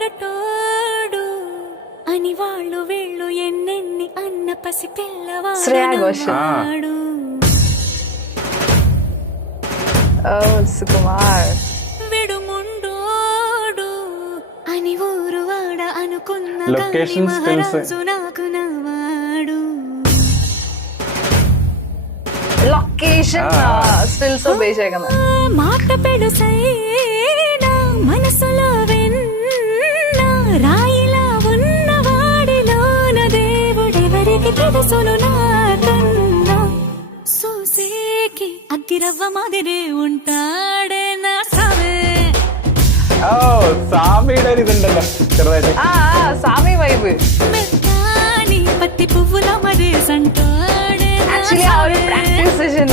మొరటోడు అని వాళ్ళు వీళ్ళు ఎన్నెన్ని అన్న పసి శ్రేయా ఘోషల్. పిల్లవాడు. సుకుమార్. విడుముండోడు అని ఊరు వాడ అనుకున్న Location గాని skills. మహారాజు నాకు నవాడు. లొకేషన్ స్టిల్ సో బేస్ కదా. మాట పెడుసైనా మనసులో వెన్న రాయిలా ఉన్నవాడిలోన దేవుడెవరికి తెలుసును నాకన్నా. సూసేకి అగ్గిరవ్వ మాదిరి ఉంటాడే నా సవే. సామీడని ఇదుండല്ലോ ചെറുതായിട്ട്. సామి వైబ్. మెత్తాని పత్తి పువ్వుల మరి సంటాడే నా యాక్చువల్లీ ఆ సవే. Practice session.